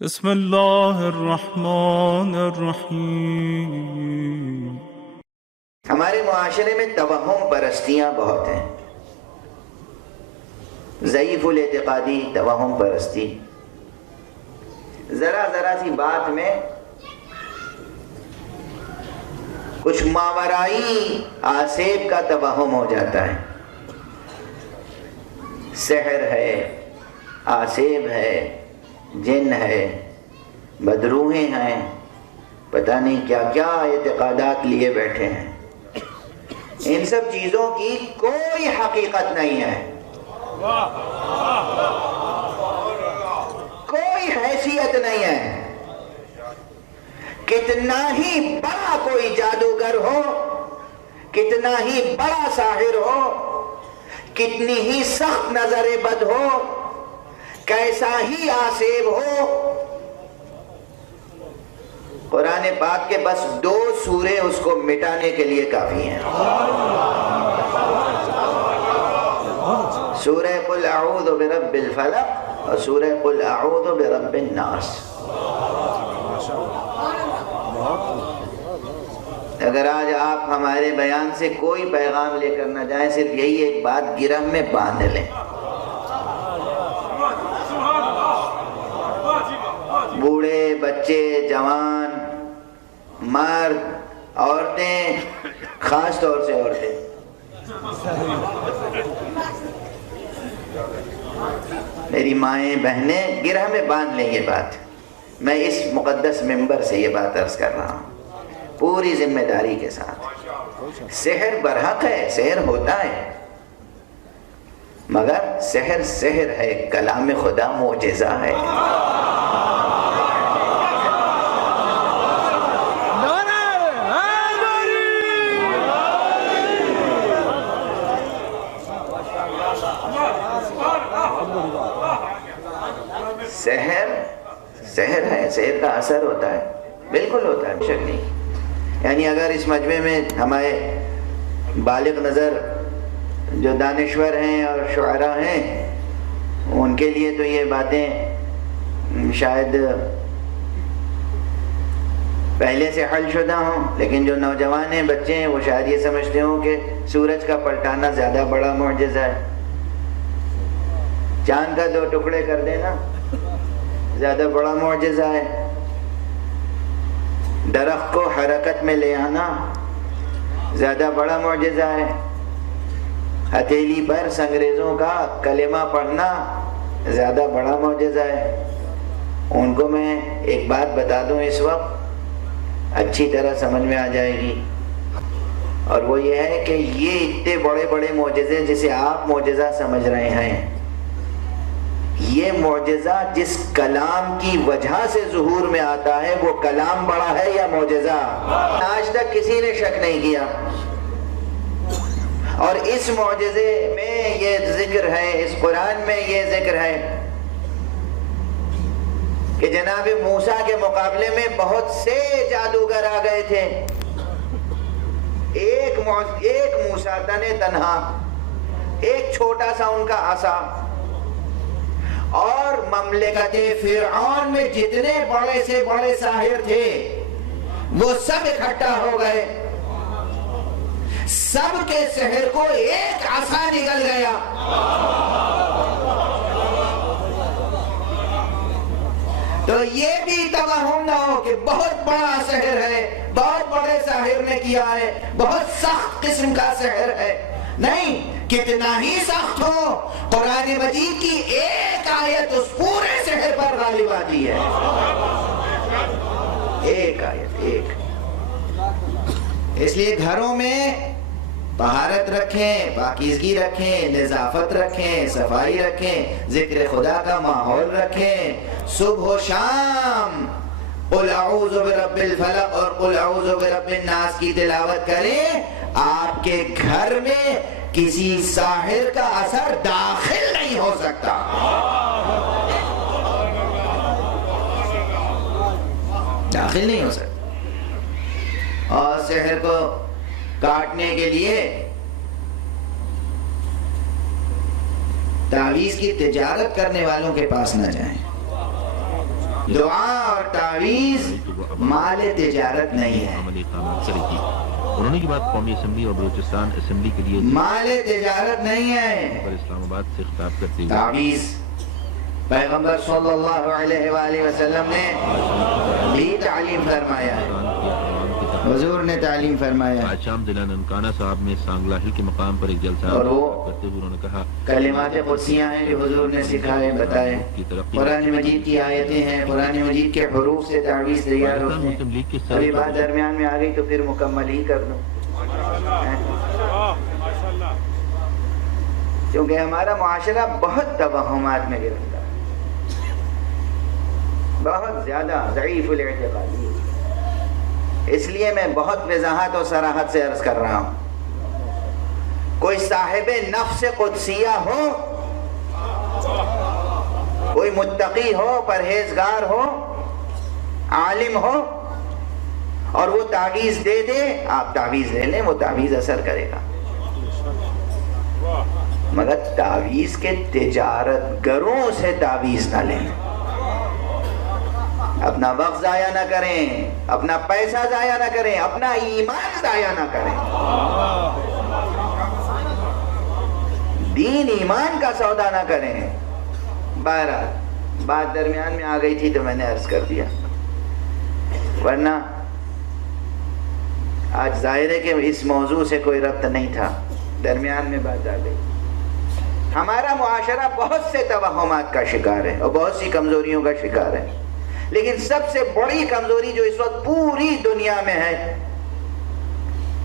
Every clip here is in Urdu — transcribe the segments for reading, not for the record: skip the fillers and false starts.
بسم اللہ الرحمن الرحیم۔ ہمارے معاشرے میں توہم پرستیاں بہت ہیں، ضعیف الاعتقادی توہم پرستی، ذرا سی بات میں کچھ ماورائی آسیب کا توہم ہو جاتا ہے، سحر ہے، آسیب ہے، جن ہے، بدروہیں ہیں، پتہ نہیں کیا کیا اعتقادات لیے بیٹھے ہیں۔ ان سب چیزوں کی کوئی حقیقت نہیں ہے، کوئی حیثیت نہیں ہے۔ کتنا ہی بڑا کوئی جادوگر ہو، کتنا ہی بڑا ساحر ہو، کتنی ہی سخت نظر بد ہو، کیسا ہی آسیب ہو، قرآن پاک کے بس 2 سورے اس کو مٹانے کے لیے کافی ہیں۔ سورہ قل اعوذ برب الفلق اور سورہ قل اعوذ برب الناس۔ اگر آج آپ ہمارے بیان سے کوئی پیغام لے کر نہ جائیں، صرف یہی ایک بات گرہ میں باندھ لیں، بوڑھے، بچے، جوان، مرد، عورتیں، خاص طور سے عورتیں، میری مائیں، بہنیں، گرہ میں باندھ لیں یہ بات۔ میں اس مقدس منبر سے یہ بات عرض کر رہا ہوں پوری ذمہ داری کے ساتھ۔ سحر برحق ہے، سحر ہوتا ہے، مگر سحر سحر ہے، کلام خدا معجزہ ہے۔ سحر ہے، سحر کا اثر ہوتا ہے، بالکل ہوتا ہے، شک نہیں۔ یعنی اگر اس مجمع میں ہمارے بالغ نظر جو دانشور ہیں اور شعراء ہیں، ان کے لیے تو یہ باتیں شاید پہلے سے حل شدہ ہوں، لیکن جو نوجوان ہیں، بچے ہیں، وہ شاید یہ سمجھتے ہوں کہ سورج کا پلٹانا زیادہ بڑا معجزہ ہے، چاند کا 2 ٹکڑے کر دینا زیادہ بڑا معجزہ ہے، درخت کو حرکت میں لے آنا زیادہ بڑا معجزہ ہے، ہتھیلی پر سنگریزوں کا کلمہ پڑھنا زیادہ بڑا معجزہ ہے۔ ان کو میں ایک بات بتا دوں اس وقت، اچھی طرح سمجھ میں آ جائے گی، اور وہ یہ ہے کہ یہ اتنے بڑے بڑے معجزے جسے آپ معجزہ سمجھ رہے ہیں، یہ معجزہ جس کلام کی وجہ سے ظہور میں آتا ہے، وہ کلام بڑا ہے یا معجزہ؟ آج تک کسی نے شک نہیں کیا۔ اور اس معجزے میں یہ ذکر ہے، اس قرآن میں یہ ذکر ہے کہ جناب موسیٰ کے مقابلے میں بہت سے جادوگر آ گئے تھے، ایک موسیٰ تنہا، ایک چھوٹا سا ان کا عصا، اور مملکت فرعون میں جتنے بڑے سے بڑے ساحر تھے وہ سب اکٹھا ہو گئے، سب کے سحر کو ایک عصا نکل گیا۔ تو یہ بھی توہم نہ ہو کہ بہت بڑا سحر ہے، بہت بڑے ساحر نے کیا ہے، بہت سخت قسم کا سحر ہے، نہیں، کتنا ہی سخت ہو، قرآن مجید کی ایک آیت اس پورے سحر پر غالب آتی ہے، ایک آیت، ایک۔ اس لیے گھروں میں طہارت رکھیں، پاکیزگی رکھیں، نظافت رکھیں، صفائی رکھیں، ذکر خدا کا ماحول رکھیں، صبح و شام قل اعوذ برب الفلق اور قل اعوذ برب الناس کی تلاوت کریں، آپ کے گھر میں کسی ساحر کا اثر داخل نہیں ہو سکتا، داخل نہیں ہو سکتا۔ اور سحر کو کاٹنے کے لیے تعویذ کی تجارت کرنے والوں کے پاس نہ جائیں، دعا اور تعویذ مال تجارت نہیں ہے. عملی اقدامات سری کی. انہوں نے یہ بات قومی اسمبلی اور بلوچستان اسمبلی کے لیے مال تجارت نہیں ہے. پر اسلام آباد سے خطاب کرتے ہوئے تعویذ پیغمبر صلی اللہ علیہ وآلہ وسلم نے بھی تعلیم فرمایا ہے. حضور نے تعلیم فرمایا. آج شام ضلع ننکانہ صاحب میں سانگلہ ہل کے مقام پر ایک جلسہ اور وہ کرتے ہوئے انہوں نے کہا کلمات قدسیاں ہیں جو حضور نے سکھائے بتائے. قرآن مجید کی آیتیں ہیں, قرآن مجید کے حروف سے تعویذ تیار ہوتے ہیں. مسلم لیگ کے ابھی بات درمیان میں آ گئی تو پھر مکمل ہی کر دوں, کیونکہ ہمارا معاشرہ بہت توہمات میں گرفتار ہے, بہت زیادہ ضعیف الاعتقادی. اس لیے میں بہت وضاحت اور صراحت سے عرض کر رہا ہوں, کوئی صاحب نفس قدسیہ ہو, کوئی متقی ہو, پرہیزگار ہو, عالم ہو, اور وہ تعویذ دے دے, آپ تعویذ لے لیں, وہ تعویذ اثر کرے گا. مگر تعویذ کے تجارت گروں سے تعویذ نہ لیں, اپنا وقت ضائع نہ کریں, اپنا پیسہ ضائع نہ کریں, اپنا ایمان ضائع نہ کریں. دین ایمان کا سودا نہ کریں. بہرحال بات درمیان میں آ گئی تھی تو میں نے عرض کر دیا, ورنہ آج ظاہر ہے کہ اس موضوع سے کوئی ربط نہیں تھا, درمیان میں بات آ گئی. ہمارا معاشرہ بہت سے توہمات کا شکار ہے اور بہت سی کمزوریوں کا شکار ہے, لیکن سب سے بڑی کمزوری جو اس وقت پوری دنیا میں ہے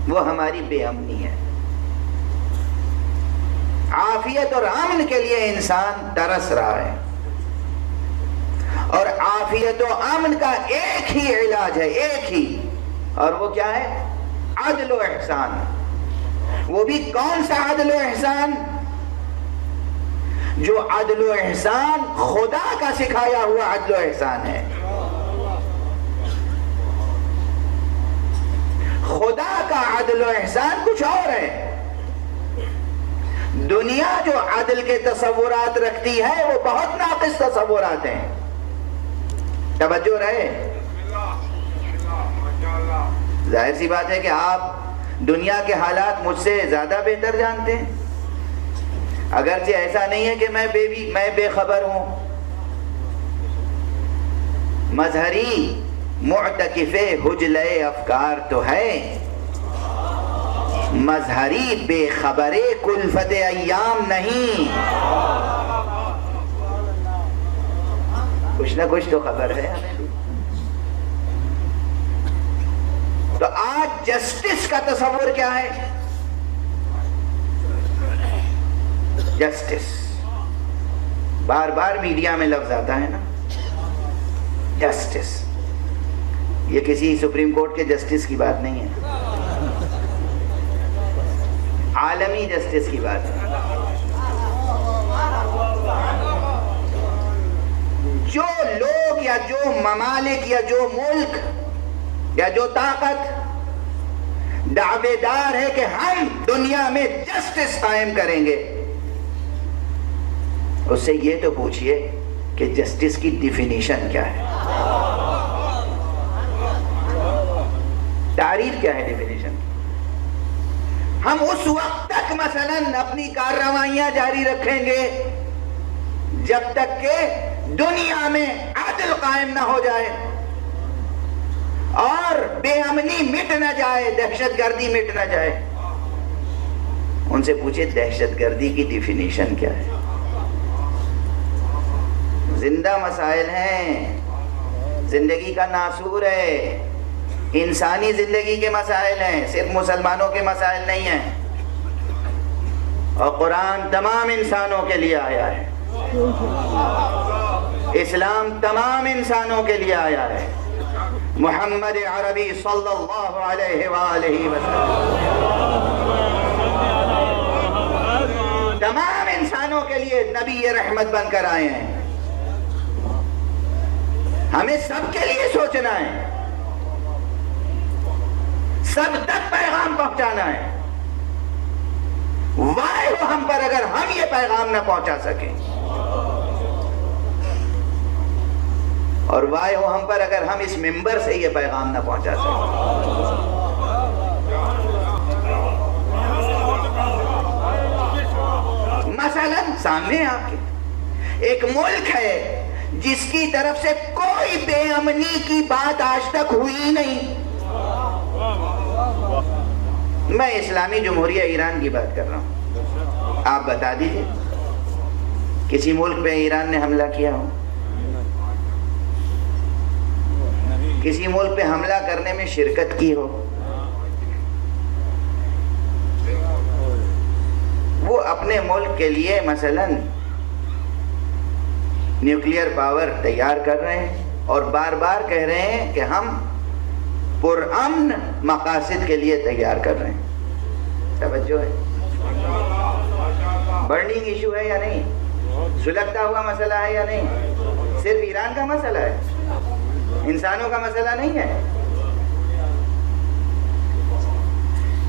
وہ ہماری بے امنی ہے. عافیت اور امن کے لیے انسان ترس رہا ہے, اور عافیت و امن کا ایک ہی علاج ہے, ایک ہی, اور وہ کیا ہے؟ عدل و احسان. وہ بھی کون سا عدل و احسان؟ جو عدل و احسان خدا کا سکھایا ہوا عدل و احسان ہے. خدا کا عدل و احسان کچھ اور ہے. دنیا جو عدل کے تصورات رکھتی ہے وہ بہت ناقص تصورات ہیں. توجہ رہے. ظاہر سی بات ہے کہ آپ دنیا کے حالات مجھ سے زیادہ بہتر جانتے ہیں, اگرچہ ایسا نہیں ہے کہ میں بے خبر ہوں. مظہری معتکف حجلے افکار تو ہے, مظہری بے خبر کلفت ایام نہیں. کچھ نہ کچھ تو خبر ہے ہمیں بھی. تو آج جسٹس کا تصور کیا ہے؟ جسٹس, بار بار میڈیا میں لفظ آتا ہے نا, جسٹس. یہ کسی سپریم کورٹ کے جسٹس کی بات نہیں ہے, عالمی جسٹس کی بات ہے. جو لوگ یا جو ممالک یا جو ملک یا جو طاقت دعوے دار ہے کہ ہم دنیا میں جسٹس قائم کریں گے, اس سے یہ تو پوچھئے کہ جسٹس کی ڈیفینیشن کیا ہے, تعریف کیا ہے ڈیفینیشن. ہم اس وقت تک مثلاً اپنی کارروائیاں جاری رکھیں گے جب تک کہ دنیا میں عدل قائم نہ ہو جائے اور بے امنی مٹ نہ جائے, دہشت گردی مٹ نہ جائے. ان سے پوچھے دہشت گردی کی ڈیفینیشن کیا ہے. زندہ مسائل ہیں, زندگی کا ناسور ہے, انسانی زندگی کے مسائل ہیں, صرف مسلمانوں کے مسائل نہیں ہیں. اور قرآن تمام انسانوں کے لیے آیا ہے, اسلام تمام انسانوں کے لیے آیا ہے. محمد عربی صلی اللہ علیہ وآلہ وسلم تمام انسانوں کے لیے نبی رحمت بن کر آئے ہیں. ہمیں سب کے لیے سوچنا ہے, سب تک پیغام پہنچانا ہے. وائے ہو ہم پر اگر ہم یہ پیغام نہ پہنچا سکیں. اور وائے ہو ہم پر اگر ہم اس ممبر سے یہ پیغام نہ پہنچا سکیں. مثلا سامنے آپ کے ایک ملک ہے جس کی طرف سے کوئی بے امنی کی بات آج تک ہوئی نہیں. میں اسلامی جمہوریہ ایران کی بات کر رہا ہوں. آپ بتا دیجئے کسی ملک پہ ایران نے حملہ کیا ہو؟ کسی ملک پہ حملہ کرنے میں شرکت کی ہو؟ وہ اپنے ملک کے لیے مثلا نیوکلیئر پاور تیار کر رہے ہیں اور بار بار کہہ رہے ہیں کہ ہم پرامن مقاصد کے لیے تیار کر رہے ہیں. توجہ ہے؟ برننگ ایشو ہے یا نہیں؟ سلگتا ہوا مسئلہ ہے یا نہیں؟ صرف ایران کا مسئلہ ہے، انسانوں کا مسئلہ نہیں ہے.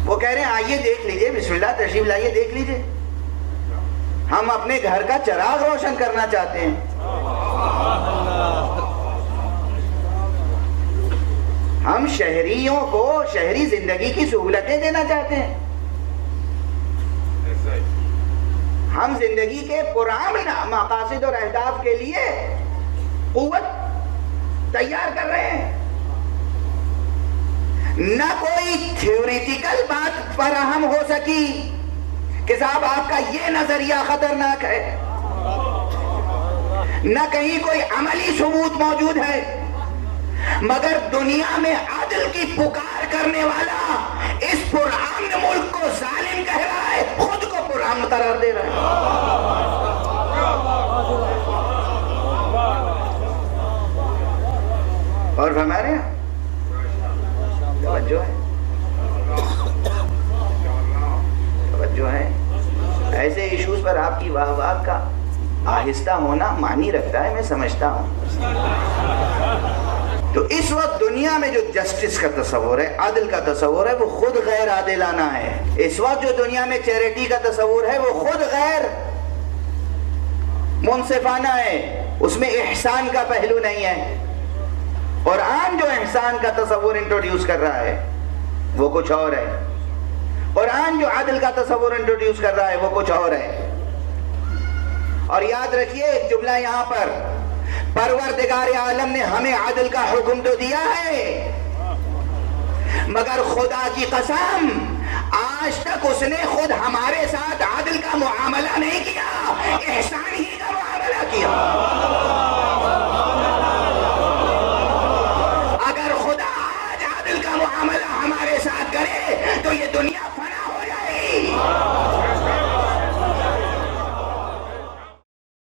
وہ کہہ رہے ہیں آئیے دیکھ لیجئے، بسم اللہ تشریف لائیے دیکھ لیجئے، ہم اپنے گھر کا چراغ روشن کرنا چاہتے ہیں. ہم شہریوں کو شہری زندگی کی سہولتیں دینا چاہتے ہیں. ہم زندگی کے پرامن مقاصد اور اہداف کے لیے قوت تیار کر رہے ہیں. نہ کوئی تھیوریٹیکل بات فراہم ہو سکی کہ صاحب آپ کا یہ نظریہ خطرناک ہے، نہ کہیں کوئی عملی ثبوت موجود ہے، مگر دنیا میں عدل کی پکار کرنے والا اس پرامن ملک کو ظالم کہہ رہا ہے، خود کو پرامن قرار دے رہا ہے. اور ہمارے یہاں توجہ ہے ایسے ایشوز پر آپ کی واہ واہ کا آہستہ ہونا معنی رکھتا ہے، میں سمجھتا ہوں. تو اس وقت دنیا میں جو جسٹس کا تصور ہے، عدل کا تصور ہے، وہ خود غیر عادلانہ ہے. اس وقت جو دنیا میں چیریٹی کا تصور ہے وہ خود غیر منصفانہ ہے، اس میں احسان کا پہلو نہیں ہے. قرآن جو احسان کا تصور انٹروڈیوس کر رہا ہے وہ کچھ اور ہے، قرآن جو عدل کا تصور انٹروڈیوس کر رہا ہے وہ کچھ اور ہے. اور یاد رکھیے ایک جملہ یہاں پر، پروردگار عالم نے ہمیں عدل کا حکم تو دیا ہے، مگر خدا کی قسم آج تک اس نے خود ہمارے ساتھ عدل کا معاملہ نہیں کیا، احسان ہی کا معاملہ کیا.